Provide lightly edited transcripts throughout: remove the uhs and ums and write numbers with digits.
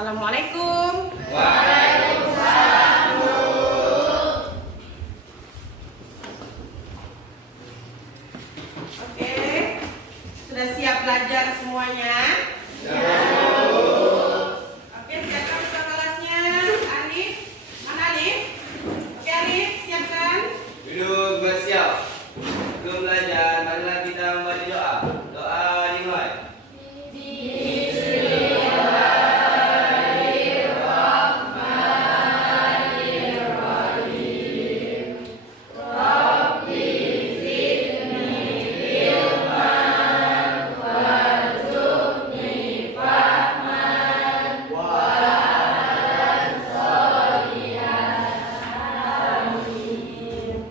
Assalamualaikum. Waalaikumsalam. Oke, sudah siap belajar semuanya? Oke, siapkan buka kelasnya. Alif, mana Alif? Oke Alif, siapkan. Duduk bersiap. Sebelum belajar, marilah kita membaca doa. Doa dimulai.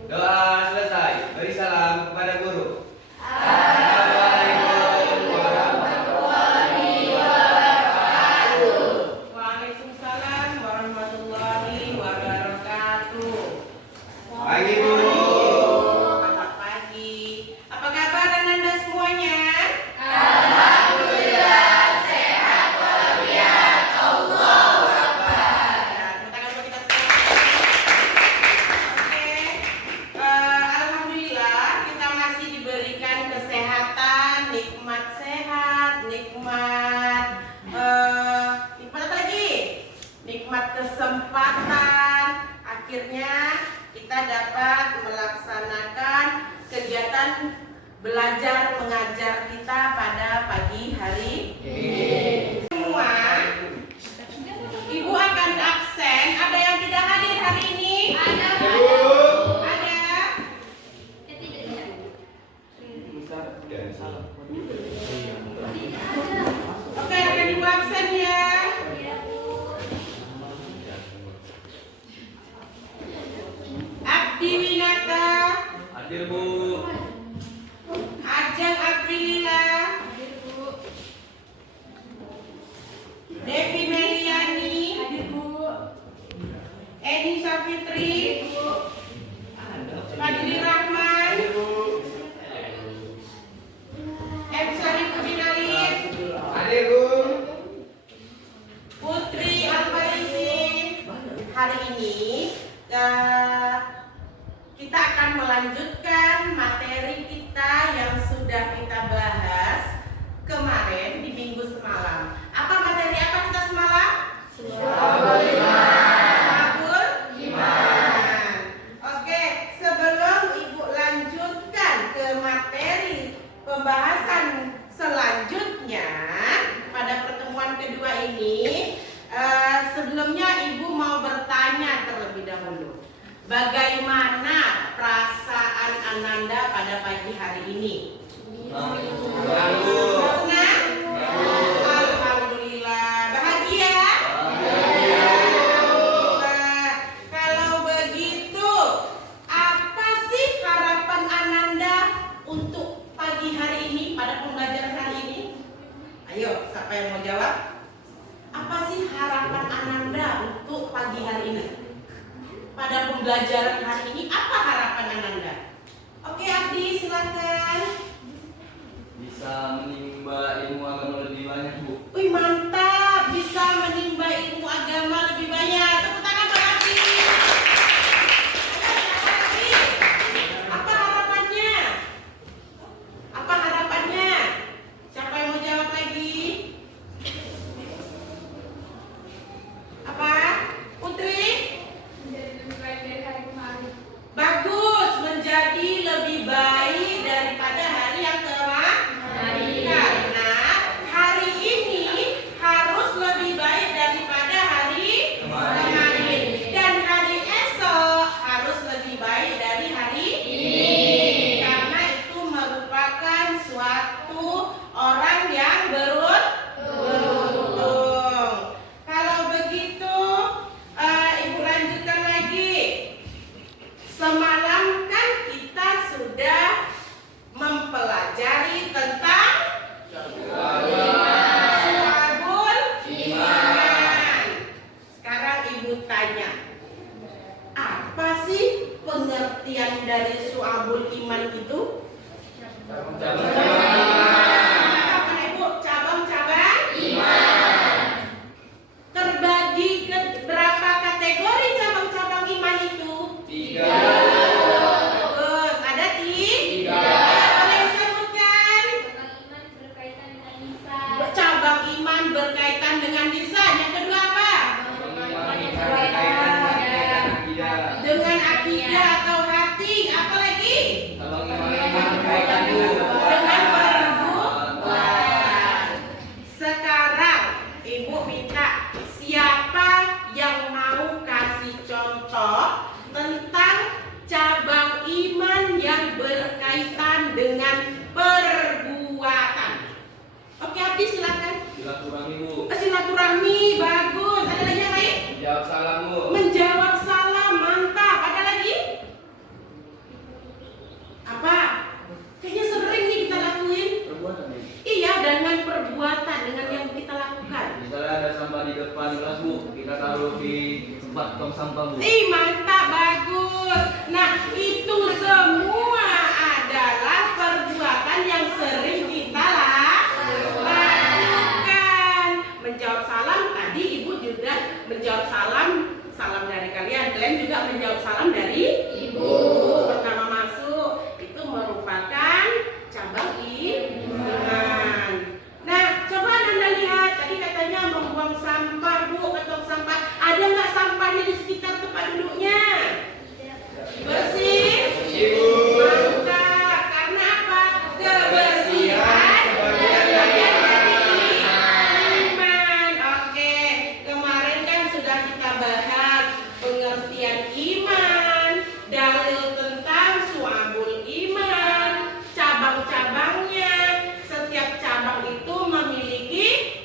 Doa selesai. Beri salam kepada guru. Assalamualaikum warahmatullahi wabarakatuh. Waalaikumsalam warahmatullahi wabarakatuh. Pagi guru. Selamat pagi. Apa kabar Anda semuanya? Alhamdulillah sehat walafiat. Allahu Akbar. Tangan buat kita semua. Oke, alhamdulillah kita masih diberikan kesehatan, nikmat sehat, nikmat apa lagi? Nikmat kesempatan. Akhirnya kita dapat melaksanakan kegiatan belajar mengajar kita pada pagi hari ini. Semua, Ibu akan absen. Ada yang tidak hadir hari ini? Ada. Oke, akan Ibu absen ya. Abdi Winata, Hadir Bu. Ajeng Aprilila, Devi Meliani, Edi Safitri, Fadli Rahman, M. Syarifuddin Alif, Hadir Bu. Putri Alfarisi. Hari ini kita akan melanjutkan materi kita yang sudah kita bahas kemarin di minggu semalam. Apa materi apa kita semalam? Syu'abul Iman. Oke, sebelum Ibu lanjutkan ke materi pembahasan selanjutnya pada pertemuan kedua ini, sebelumnya Ibu mau bertanya terlebih dahulu. Bagaimana perasaan Ananda pada pagi hari ini? Senang? Alhamdulillah. Bahagia? Alhamdulillah. Kalau begitu, apa sih harapan Ananda untuk pagi hari ini pada pembelajaran hari ini? Ayo, siapa yang mau jawab? Apa sih harapan Ananda untuk pagi hari ini? Pada pembelajaran hari ini, apa harapan Ananda? Oke, Abdi, silakan. Bisa menimba ilmu agama lebih banyak Bu. Wih, mantap, bisa menimba ilmu agama lebih banyak. Tepuk tangan buat Abdi. Ayo, siapa lagi? Apa harapannya? Apa harapannya? Siapa yang mau jawab lagi? Apa? Putri? Bagus, menjadi lebih baik daripada hari yang kemarin. Karena hari ini harus lebih baik daripada hari kemarin. Dan hari esok harus lebih baik dari hari ini. Karena itu merupakan suatu orang yang beruntung. Kalau begitu, Ibu lanjutkan lagi. Semalam kan kita sudah mempelajari tentang Syu'abul Iman. Sekarang Ibu tanya, apa sih pengertian dari Syu'abul Iman itu? Apa Ibu? Cabang-cabang iman. tempat tong sampah, Bu. Ih, mantap, bagus. Nah, itu semua adalah perbuatan yang sering kita lakukan. Menjawab salam, tadi Ibu juga menjawab salam dari kalian. Kalian juga menjawab salam dari Ibu. Pertama masuk, itu merupakan cabang iman. Nah, coba Anda lihat, tadi katanya membuang sampah, Bu, ketong sampah. Ada nggak sampahnya di sekitar tempat duduknya? Bersih? Mantap. Karena apa? Kebersihan bagian dari iman. Oke, kemarin kan sudah kita bahas pengertian iman, dalil tentang su'abul iman, cabang-cabangnya. Setiap cabang itu memiliki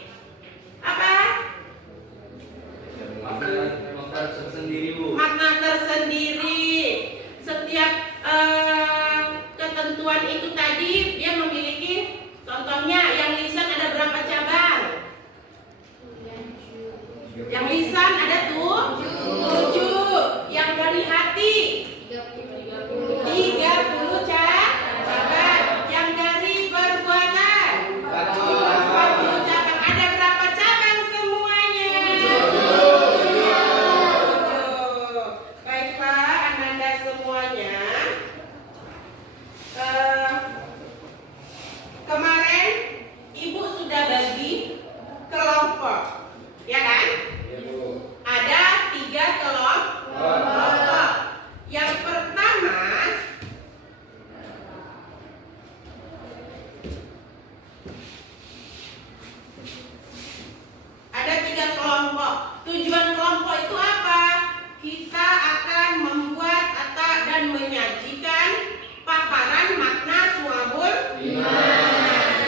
apa? Makna tersendiri, Bu. Makna tersendiri. Setiap ketentuan itu tadi dia memiliki, contohnya yang lisan ada berapa cabang? Yang lisan ada 7. Yang dari hati 30 cabang. Yang dari perbuatan 40 cabang. Ada berapa cabang semuanya? 7. Baiklah, Ananda semuanya. Kemarin Ibu sudah bagi kelompok, ya kan? Ada 3 kelompok. Yang pertama, ada 3 kelompok. Tujuan kelompok itu apa? Kita akan membuat dan menyajikan paparan makna su'abul iman.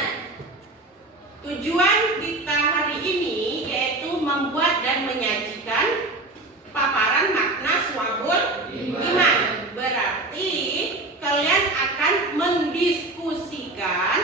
Tujuan kita hari ini yaitu membuat dan menyajikan paparan makna su'abul iman. Berarti kalian akan mendiskusikan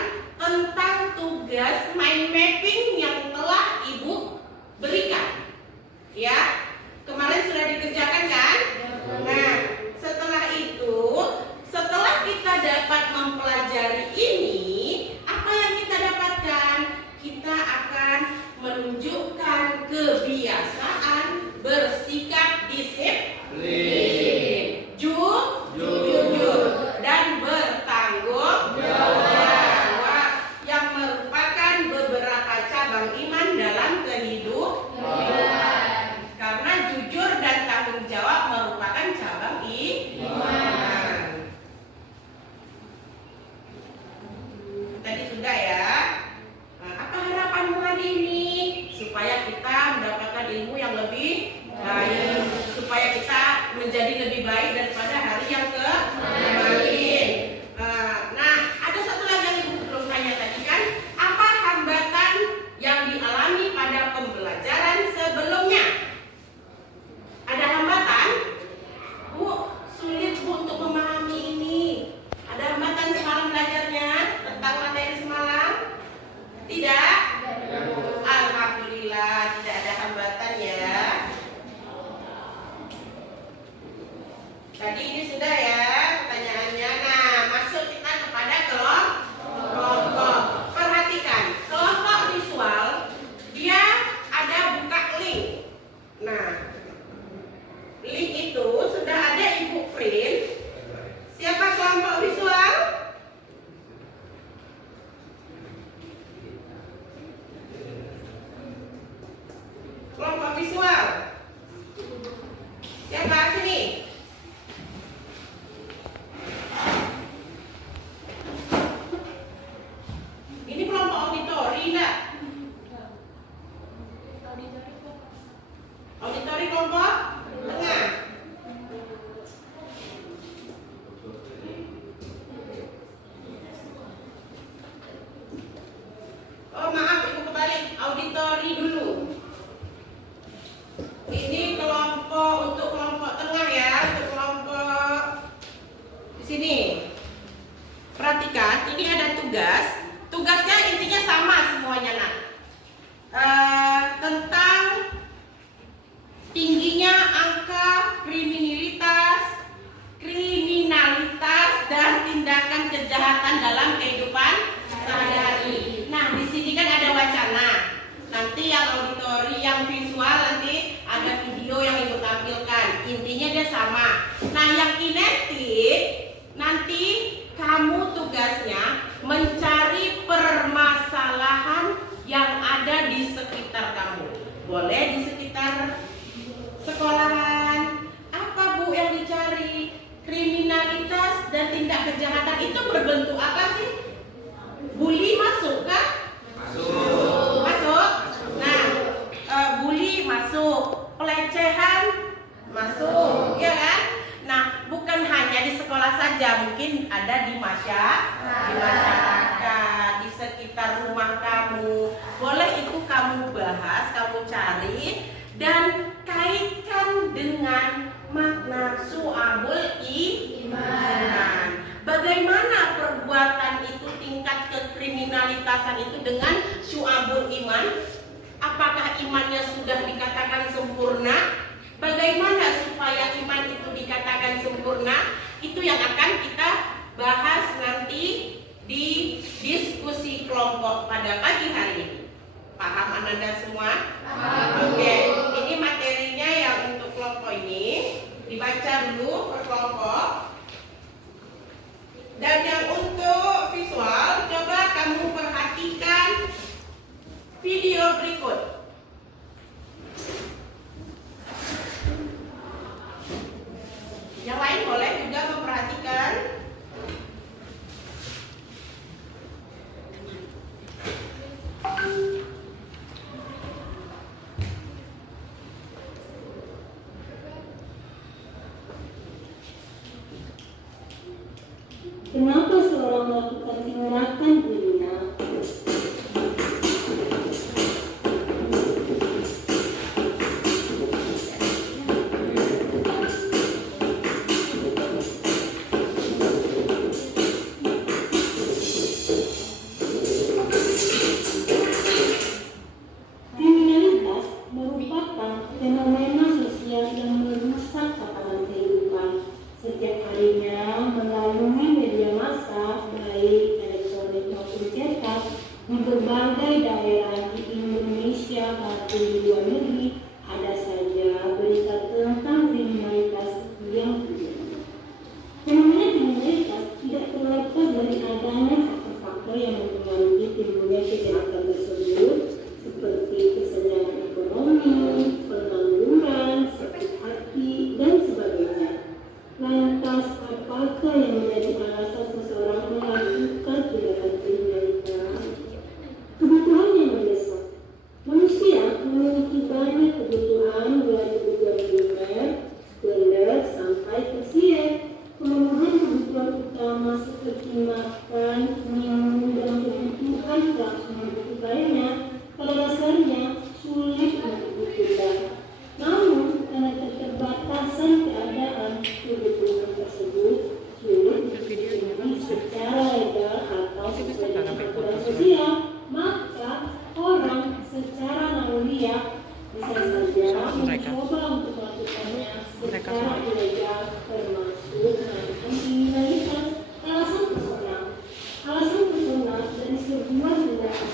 kejahatan dalam kehidupan sehari-hari. Nah, di sini kan ada wacana. Nanti yang auditori, yang visual, nanti ada video yang ibu tampilkan. Intinya dia sama. Nah, yang kinestetik nanti kamu tugasnya mencari permasalahan yang ada di sekitar kamu. Boleh di sekitar sekolahan. Apa Bu yang dicari? Kriminalitas dan tindak kejahatan itu berbentuk apa sih? Bully masuk kah? Masuk. Masuk. Nah, bully masuk, pelecehan masuk, ya kan? Nah, bukan hanya di sekolah saja, mungkin ada di masyarakat, di sekitar rumah kamu. Boleh itu kamu bahas, kamu cari dan kaitkan dengan makna su'abul iman. Bagaimana perbuatan itu, tingkat kekriminalitasan itu dengan su'abul iman? Apakah imannya sudah dikatakan sempurna? Bagaimana supaya iman itu dikatakan sempurna? Itu yang akan kita bahas nanti di diskusi kelompok pada pagi hari ini. Paham Ananda semua? Oke, ini materinya yang untuk kelompok ini dibaca dulu per kelompok. Dan yang untuk visual, coba kamu perhatikan video berikut. Yang lain boleh juga memperhatikan. Kenapa seorang melakukan tindakan kriminal? Kriminalitas merupakan fenomena sosial yang merusak tatanan kehidupan setiap harinya melalui media massa, baik elektronik maupun cetak, di berbagai daerah di Indonesia maupun di luar negeri. Ada saja berita tentang kriminalitas yang terjadi. Fenomena kriminalitas tidak terlepas dari adanya faktor-faktor yang mempengaruhi timbulnya kejahatan tersebut, seperti kesenjangan ekonomi, pengangguran, sakit hati, dan sebagainya. Lantas, apakah yang menjadi alasan seseorang melakukan tindakan kriminalitas? Kebutuhan yang mendesak. Manusia memiliki banyak kebutuhan, mulai kebutuhan primer, sekunder, sampai tersier. Pemenuhan kebutuhan utama seperti makan, minum, dan kebutuhan kelangsungan hidup lainnya pada dasarnya sulit untuk ditunda. Namun, karena keterbatasan keadaan, kebutuhan tersebut sulit dipenuhi secara legal atau sesuai dengan aturan sosial, maka orang secara naluriah bisa saja mencoba untuk melakukannya secara ilegal, termasuk melakukan kriminalitas. Alasan personal dari sebuah tindakan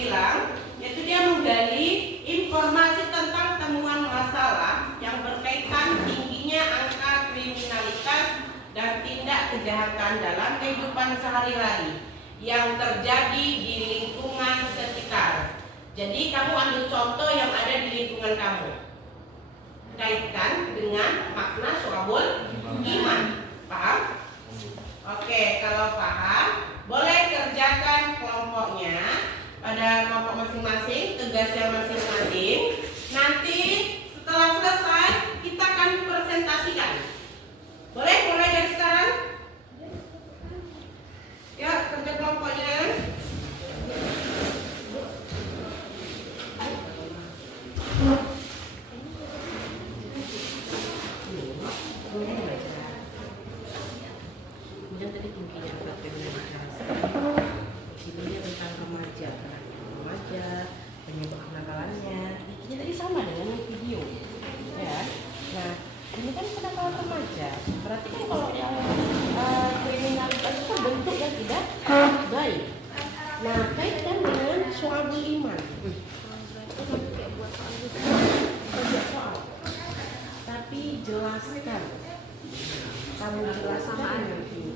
bilang, yaitu dia menggali informasi tentang temuan masalah yang berkaitan tingginya angka kriminalitas dan tindak kejahatan dalam kehidupan sehari-hari yang terjadi di lingkungan sekitar. Jadi kamu ambil contoh yang ada di lingkungan kamu, kaitkan dengan makna syu'abul iman. Paham? Oke, kalau paham, boleh kerjakan kelompoknya pada kelompok masing-masing, tugasnya masing-masing. Nanti setelah selesai kita akan presentasikan. Boleh mulai dari sekarang? Ya, kerja kelompoknya. Kemudian tadi tingginya angka kriminalitas, ini tentang remaja, penyebab kenakalannya. Ini tadi sama dengan video, ya. Nah, ini kan kenakalan remaja. Berarti kan kalau yang kriminalitas itu bentuk yang tidak baik. Nah, kaitkan dengan syu'abul iman. Buat soal, tapi jelaskan. Kamu jelaskan nanti.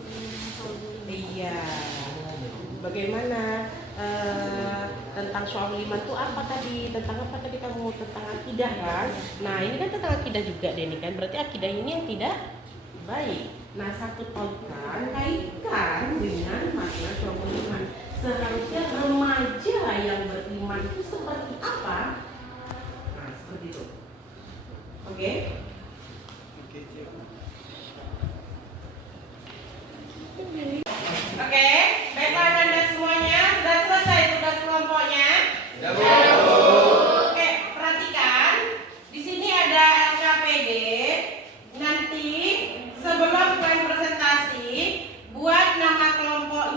Iya. Bagaimana tentang syu'abul iman itu apa tadi? Tentang apa tadi kamu? Tentang akidah kan? Nah, ini kan tentang akidah juga deh ini kan. Berarti akidah ini yang tidak baik. Nah, satu kaitkan dengan makna syu'abul iman. Seharusnya remaja yang beriman itu seperti apa? Nah, seperti itu. Oke? Oke, baiklah Anda semuanya, sudah selesai tugas kelompoknya. Oke, perhatikan. Di sini ada LKPD. Nanti sebelum kalian presentasi, buat nama kelompok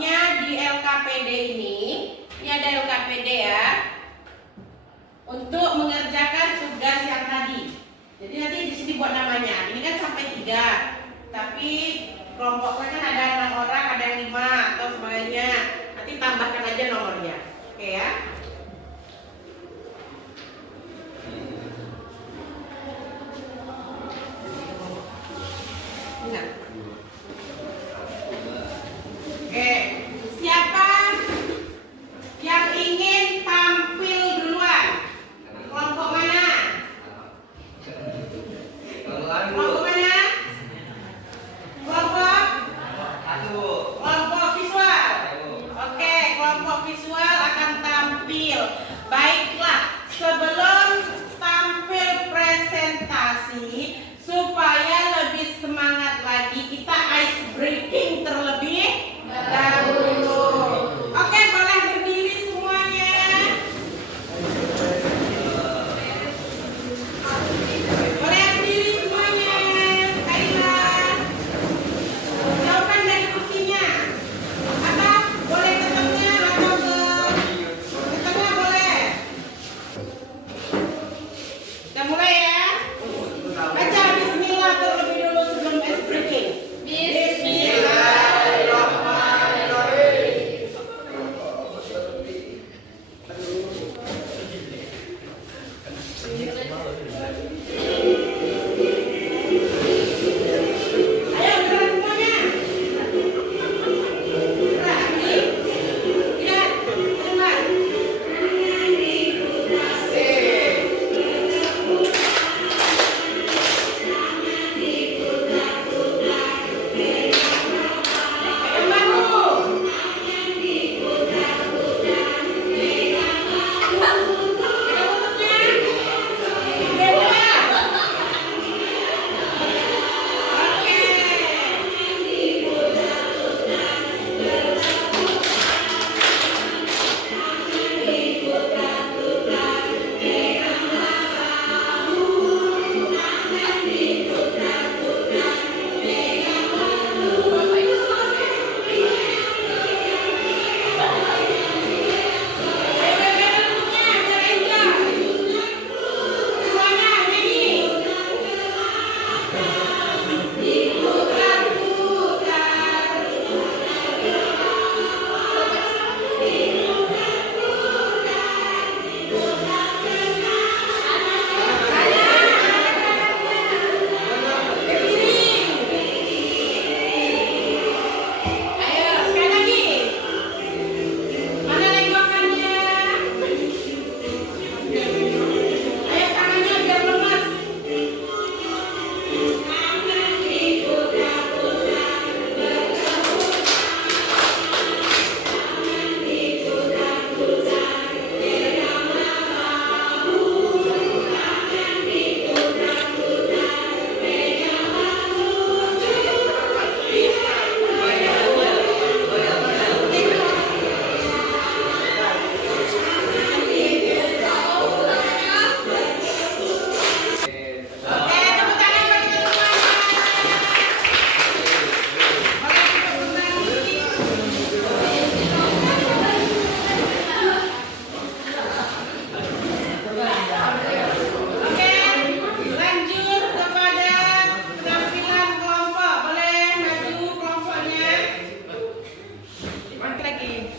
Nanti lagi.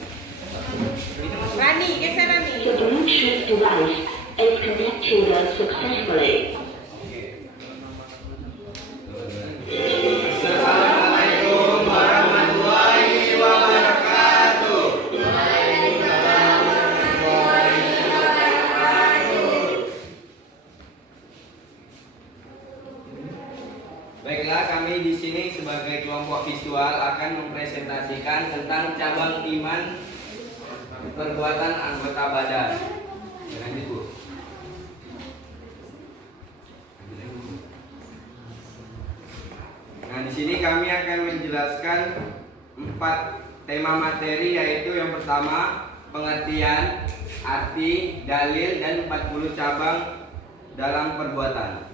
Rani, geser Rani. The Bluetooth device is connected successfully. Assalamualaikum warahmatullahi wabarakatuh. Baiklah, kami di sini sebagai kelompok visual akan mempresentasikan tentang cabang iman perbuatan anggota badan. Jangan itu. Nah, di sini kami akan menjelaskan 4 tema materi, yaitu yang pertama pengertian, arti, dalil, dan 40 cabang dalam perbuatan.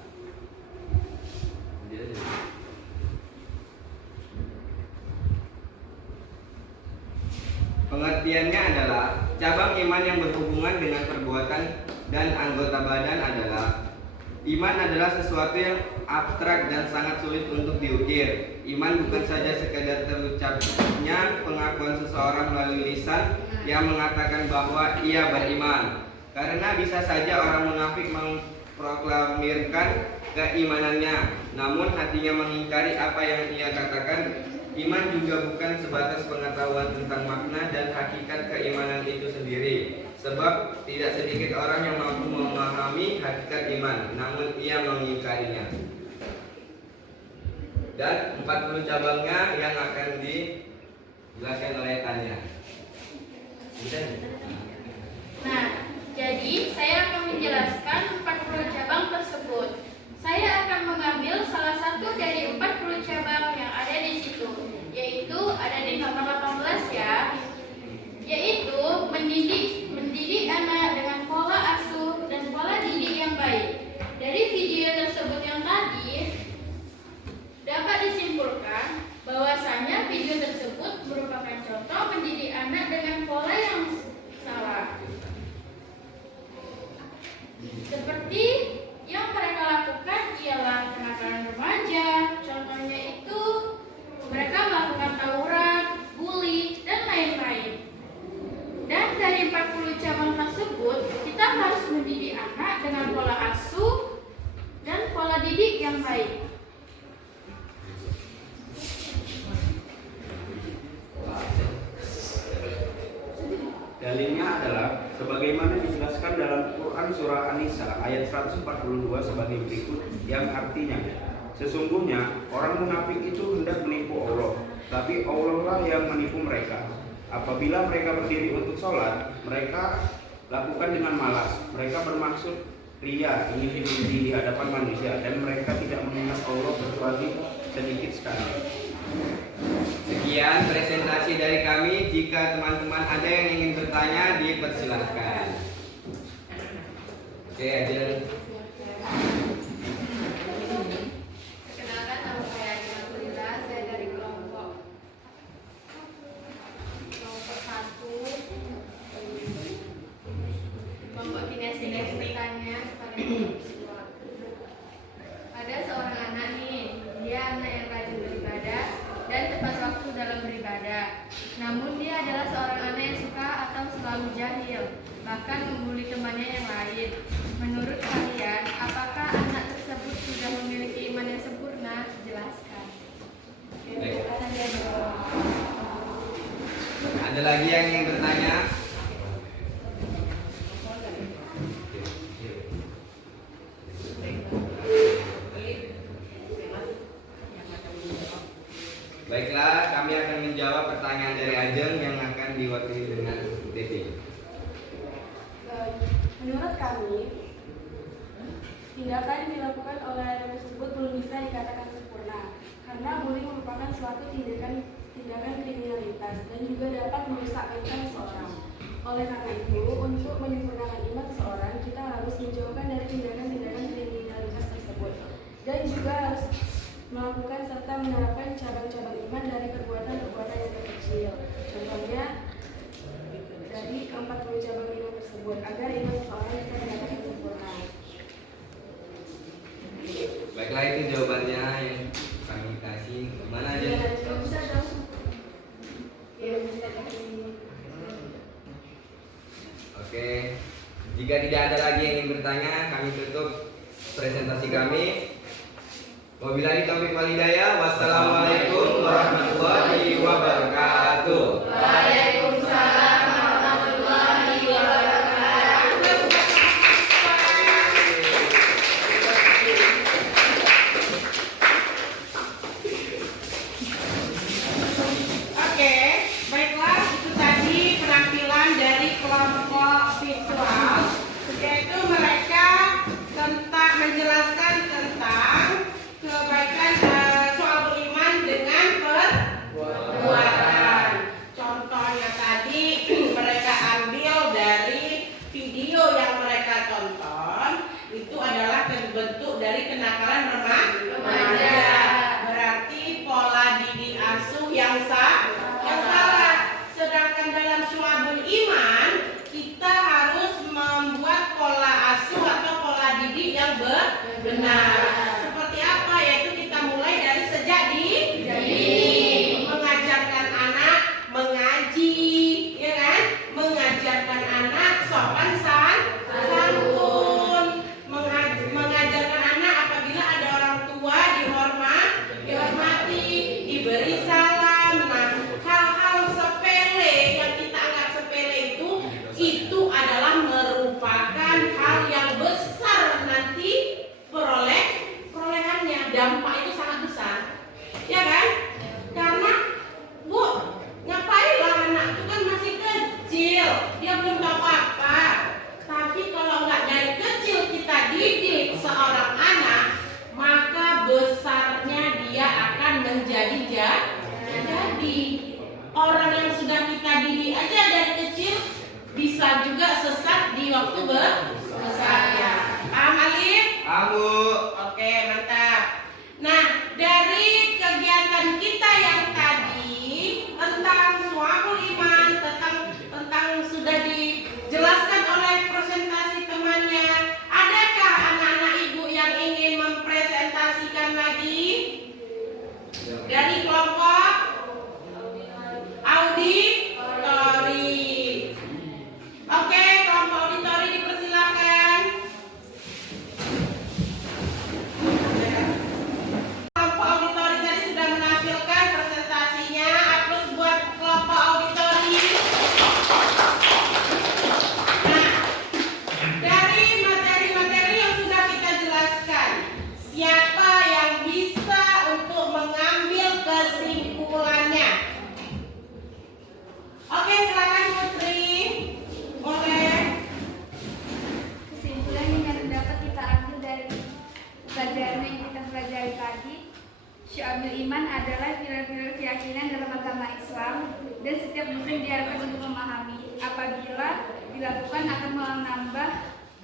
Pengertiannya adalah cabang iman yang berhubungan dengan perbuatan dan anggota badan adalah iman adalah sesuatu yang abstrak dan sangat sulit untuk diukir. Iman bukan saja sekedar terucapnya pengakuan seseorang melalui lisan yang mengatakan bahwa ia beriman. Karena bisa saja orang munafik memproklamirkan keimanannya, namun hatinya mengingkari apa yang ia katakan. Iman juga bukan sebatas pengetahuan tentang makna dan hakikat keimanan itu sendiri. Sebab tidak sedikit orang yang mampu memahami hakikat iman, namun ia mengingkarinya. Dan 40 cabangnya yang akan dijelaskan oleh Tanya. Nah, jadi saya akan menjelaskan 40 cabang tersebut. Saya akan mengambil salah satu dari 40 cabang yang ada di situ, yaitu ada di nomor 18 ya, yaitu mendidik anak dengan pola asuh dan pola didik yang baik. Dari video tersebut yang tadi dapat disimpulkan bahwasanya video tersebut merupakan contoh mendidik anak dengan pola yang salah. Seperti yang mereka lakukan ialah kenakalan remaja, contohnya itu mereka melakukan tawuran, bully, dan lain-lain. Dan dari 40 cabang tersebut, kita harus mendidik anak dengan pola asuh dan pola didik yang baik. Dalilnya adalah sebagaimana dijelaskan dalam Quran surah An-Nisa ayat 142 sebagai berikut, yang artinya, sesungguhnya orang munafik itu hendak menipu Allah, tapi Allah lah yang menipu mereka. Apabila mereka berdiri untuk sholat, mereka lakukan dengan malas. Mereka bermaksud ria, ingin dipuji di hadapan manusia, dan mereka tidak mengingat Allah kecuali sedikit sekali. Sekian presentasi dari kami. Jika teman-teman ada yang ingin bertanya, dipersilahkan. Oke, Adil. Perkenalkan, nama saya Alhamdulillah, saya dari kelompok 1. Kelompok kinesiolog bertanya kepada siswa. Ada seorang anak nih, dia anak yang rajin beribadah dan tepat waktu dalam beribadah. Namun dia adalah seorang anak yang suka atau selalu jahil, bahkan membuli temannya yang lain. Menurut kalian, apakah anak tersebut sudah memiliki iman yang sempurna? Jelaskan. Ada lagi yang ingin bertanya? Baiklah, kami akan menjawab pertanyaan dari Ajeng yang akan diwakili dengan Devi. Menurut kami, tindakan yang dilakukan oleh anak tersebut belum bisa dikatakan sempurna, karena bullying merupakan suatu tindakan kriminalitas dan juga dapat merusak mental seseorang. Oleh karena itu, untuk menyempurnakan iman seseorang, kita harus menjauhkan dari tindakan-tindakan kriminalitas tersebut, dan juga harus melakukan serta menerapkan cabang-cabang iman dari perbuatan-perbuatan yang terkecil. Contohnya dari 40 cabang iman tersebut, agar iman seseorang bisa dikatakan sempurna. Baiklah, itu jawabannya yang kami kasih. Kemana aja? Bisa dong. Ya, bisa Oke, jika tidak ada lagi yang ingin bertanya, kami tutup presentasi kami. Wabillahi taufiq wal hidayah. Wassalamualaikum warahmatullahi wabarakatuh. Waalaikumsalam warahmatullahi wabarakatuh. Oke, baiklah, itu tadi penampilan dari kelompok visual, yaitu mereka menjelaskan tentang kebaikan soal beriman dengan perbuatan. Contohnya tadi mereka ambil dari video yang mereka tonton, itu adalah bentuk dari kenakalan remaja. Berarti pola didik asuh yang salah. Sedangkan dalam syu'abul iman kita harus membuat pola asuh atau pola didik yang benar. Seperti apa? Yaitu kita mulai dari sejak dini, mengajarkan anak mengaji, ya kan? Mengajarkan anak sopan santun, mengajarkan anak apabila ada orang tua dihormati, diberi salam. Nah, hal-hal sepele yang kita anggap sepele itu adalah merupakan hal yang besar nanti perolehannya, dampak itu sangat besar, ya kan? Karena Bu, ngapainlah anak itu kan masih kecil, dia belum tahu apa. Tapi kalau nggak dari kecil kita didik seorang anak, maka besarnya dia akan menjadi jadi orang yang sudah kita didik aja dari kecil bisa juga sesat di waktu besarnya. Paham Alif? Abu. Oke, mantap. Nah, dari kegiatan kita yang tadi tentang syu'abul iman, tentang sudah dijelaskan oleh presentasi temannya. Adakah anak-anak ibu yang ingin mempresentasikan lagi dari kelompok auditori? Oke, kelompok auditori dipersilakan. Kelompok auditori tadi sudah menampilkan presentasinya. Aplaus buat kelompok auditori. Nah, dari materi-materi yang sudah kita jelaskan, siapa yang bisa untuk mengambil kesimpulannya? Oke, silakan Putri. Boleh. Kesimpulan yang dapat kita ambil dari pelajaran yang kita pelajari tadi, syu'abul iman adalah pilar-pilar keyakinan dalam agama Islam dan setiap muslim diharapkan untuk memahami. Apabila dilakukan akan menambah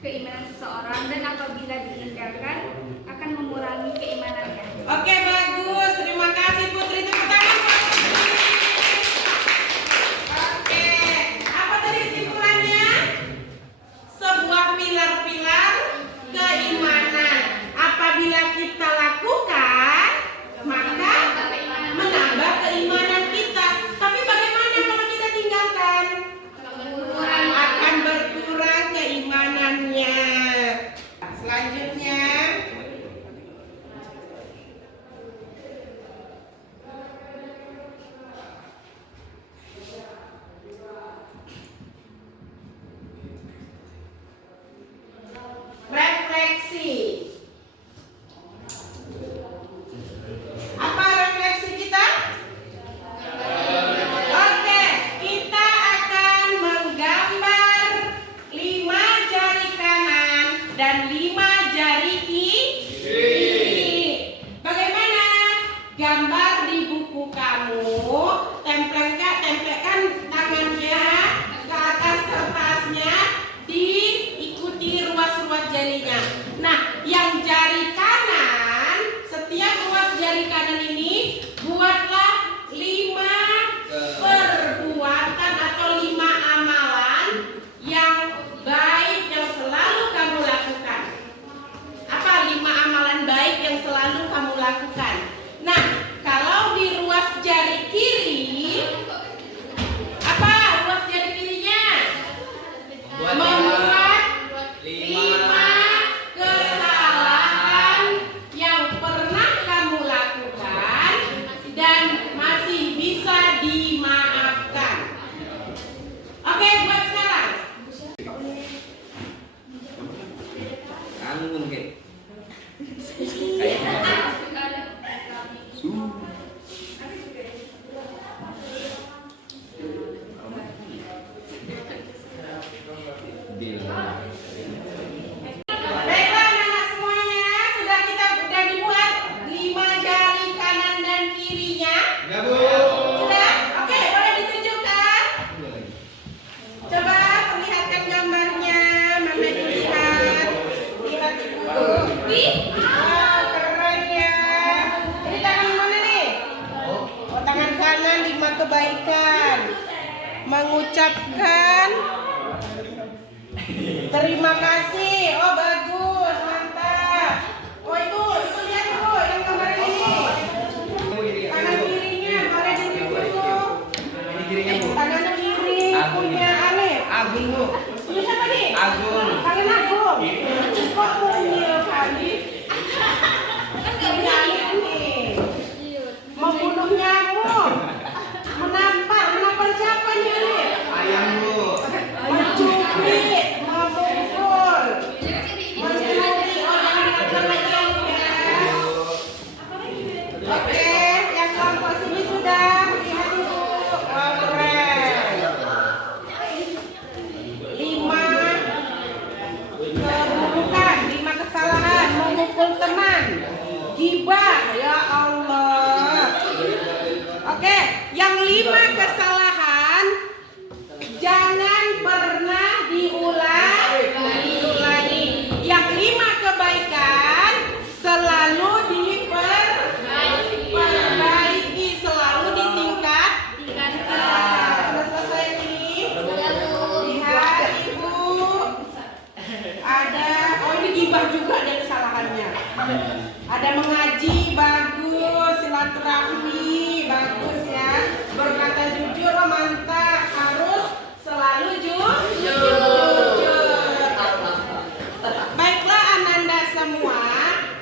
keimanan seseorang dan apabila ditinggalkan akan mengurangi keimanannya. Oke, bagus. Terima kasih Putri. Tepuk tangan buat Putri. Oke, apa tadi kesimpulannya? Sebuah pilar-pilar keimanan. Apabila kita lakukan, maka menambah keimanan kita. Tapi bagaimana kalau kita tinggalkan? Akan berkurang keimanannya. Selanjutnya, mengucapkan terima kasih. Oh bagus, mantap. Oh itu lihat dulu yang kemarin ini. Tangan kirinya boleh diri dulu. Ini kirinya Bu. Tangan kiri punya Alif. Agung Bu. Ini siapa nih? Agung. Tangan Agung. Kok mungil kali? Ini Alif nih. Membunuh nyamuk. Menampar siapa nih Alif? Ayam Bu. Mencuri, memukul, mencuri orang yang ya. Oke, yang kelompok sini sudah lihat dulu. Wah, keren. 5 keburukan, 5 kesalahan, memukul teman, gibah, ya Allah. Oke, yang 5 kesalahan jangan pernah diulangi. Yang 5 kebaikan selalu diperbaiki, selalu ditingkatkan. Sudah selesai ini? Lihat Ibu. Ada, oh ini gibah juga ada kesalahannya. Ada mengaji, bagus. Silaturahmi, bagus ya. Berkata jujur, oh mantap. Harus selalu jujur. Baiklah Ananda semua,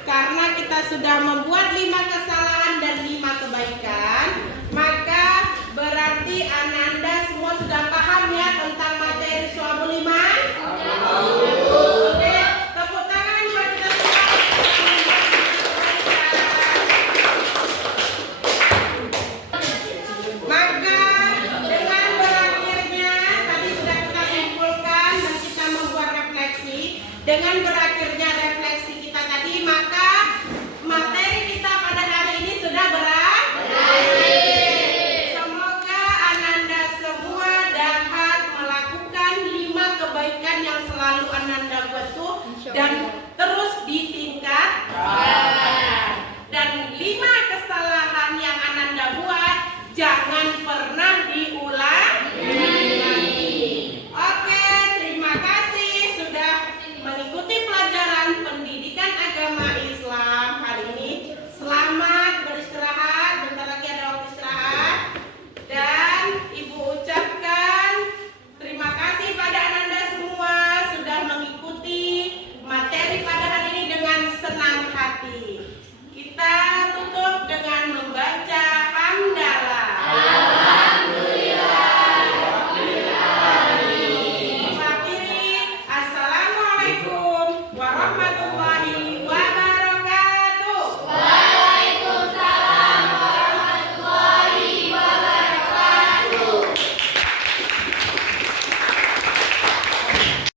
karena kita sudah membuat 5 kesalahan dan 5 kebaikan, maka berarti Ananda semua sudah paham ya tentang materi Syu'abul Iman. Oke, tepuk tangan buat kita semua. Maka dengan berakhirnya tadi sudah kita simpulkan dan kita membuat refleksi dengan berakhirnya